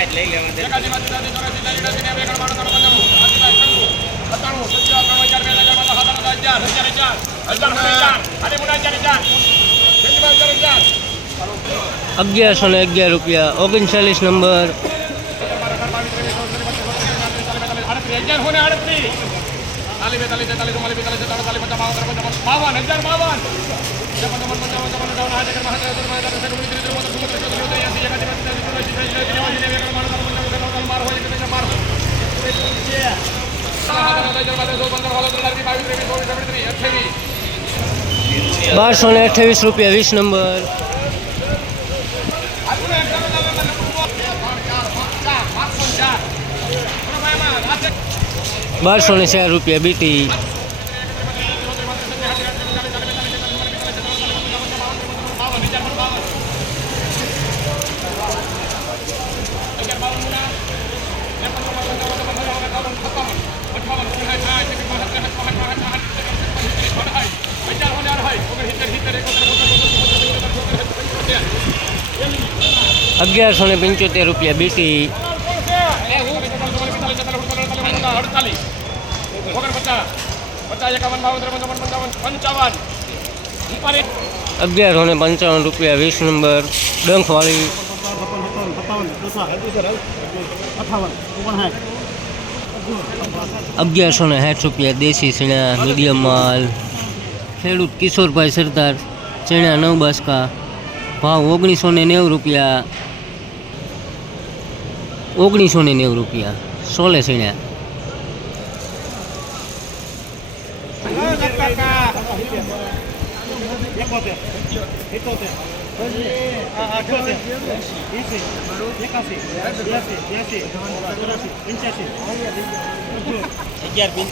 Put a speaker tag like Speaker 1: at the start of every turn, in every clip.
Speaker 1: એકાસી લઈ લેવા હજાર
Speaker 2: અગિયારસો ને અગિયાર રૂપિયા ઓગણચાલીસ નંબર
Speaker 1: બાવન હજાર બાવન છપ્પન છપ્પન પંચાવન છપ્પન અઠાવન હાથ એકર બાસઠ ત્રેસઠ પાંસઠ સાઠ ઓગણીસ ત્રીસ ચોત્રીસ ચોત્રીસ ચોત્રીસ ચોત્રીસ એંસી એકાસી બાસી ત્યાસી ચોરાસી ચાલીસ નેવું નેવું એકાણું બાણું ત્રણ પંચાવન સત્તાવન અઠાવન બાર હોય એકત્રીસ બાર
Speaker 2: બારસો ને અઠ્યાવીસ રૂપિયા વીસ નંબર બારસો ને ચાર રૂપિયા બીટી અગિયારસો ને પંચોતેર રૂપિયા બીટી
Speaker 1: અડતાલીસ ઓગણપચાસ પચાસ એકાવન બાવન ત્રેપન ચોપન પંચાવન પંચાવન ઉપાડી
Speaker 2: અગિયારસો ને પંચાવન રૂપિયા વીસ નંબર ડંખવાળી અગિયારસો ને સાઠ રૂપિયા દેશી ચણા મીડિયમ માલ ખેડૂત કિશોરભાઈ સરદાર ચણા નવ બાસકા ભાવ ઓગણીસો ને નેવું રૂપિયા ઓગણીસો ને નેવું રૂપિયા સોલે ચણા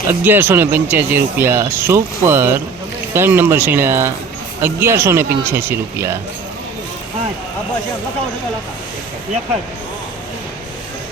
Speaker 2: અગિયારસો ને પંચ્યાસી રૂપિયા સુપર ત્રણ નંબર સીણા અગિયારસો ને પંચ્યાસી રૂપિયા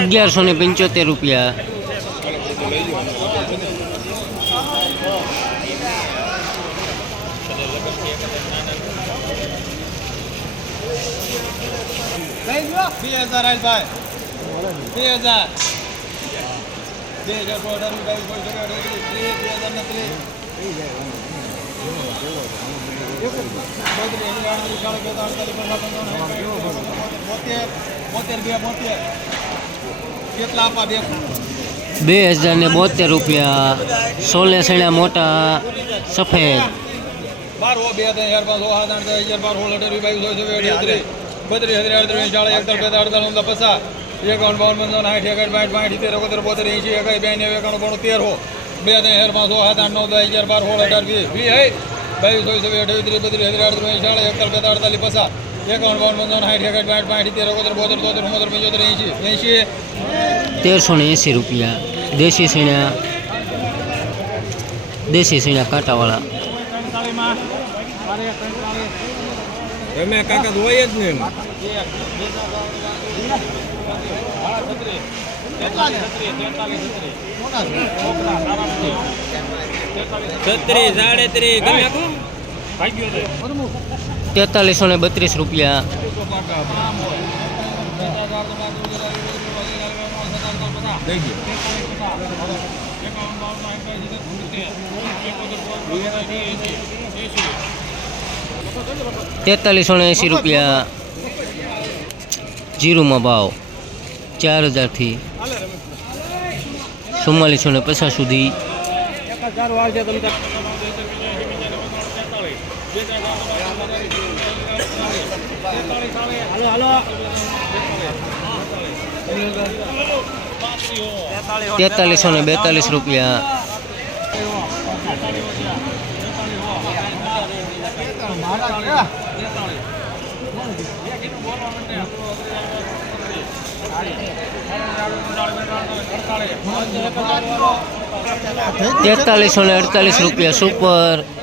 Speaker 2: અગિયારસો ને પંચોતેર રૂપિયા
Speaker 1: બે હજાર ભાઈ બે હજાર બે હજાર ત્રીસ બે હજાર ને બોતેર બોતેર બે બે
Speaker 2: બે? હજાર ને બોતેર રૂપિયા સોલે સેણા મોટા સફેદ.
Speaker 1: બત્રીસ હજાર અડત્રીસ ચાળીસ એકતાલીસ અડતાલીસ ઓગણપચાસ પચાસ એકાવન બાવન પંચાવન સાઠ એકાઠ બાઠ બાઠ સિત્તેર એકોતેર બોતેર એંશી એકાઈ બે નેવું એકાણું બાણું તેર હો. બે ત્રણ હજાર પાંચ હો સાત આઠ નવ દસ હજાર બાર હોળ અઢાર વીસ વીસ બાવીસ ચોવીસ અઠાવીસ ત્રીસ બત્રીસ હજાર અડત્રીસ ચાળીસ એકતાલીસ અડતાલીસ પચાસ. એકાવન બાવન પંચાવન સાઠ એકાઠ બાઠ બાઠ સિત્તેર એકોતેર બોતેર તોતેર ઉમોતેર પંચોતેર એંશી એંશી
Speaker 2: તેરસો એંસી રૂપિયા દેશી સણ્યા દેશી સણ્યા કાંટાવાળા
Speaker 1: તમે કાકા હોય જ ને છત્રીસ સાડત્રીસ
Speaker 2: તેતાલીસો ને બત્રીસ રૂપિયા. તેતાલીસો ને એંસી રૂપિયા. જીરુમાં ભાવ ચાર હજારથી ચુમ્માલીસો ને પચાસ સુધી. તેતાલીસો ને બેતાલીસ રૂપિયા. તેતાલીસો ને અડતાલીસ રૂપિયા સુપર.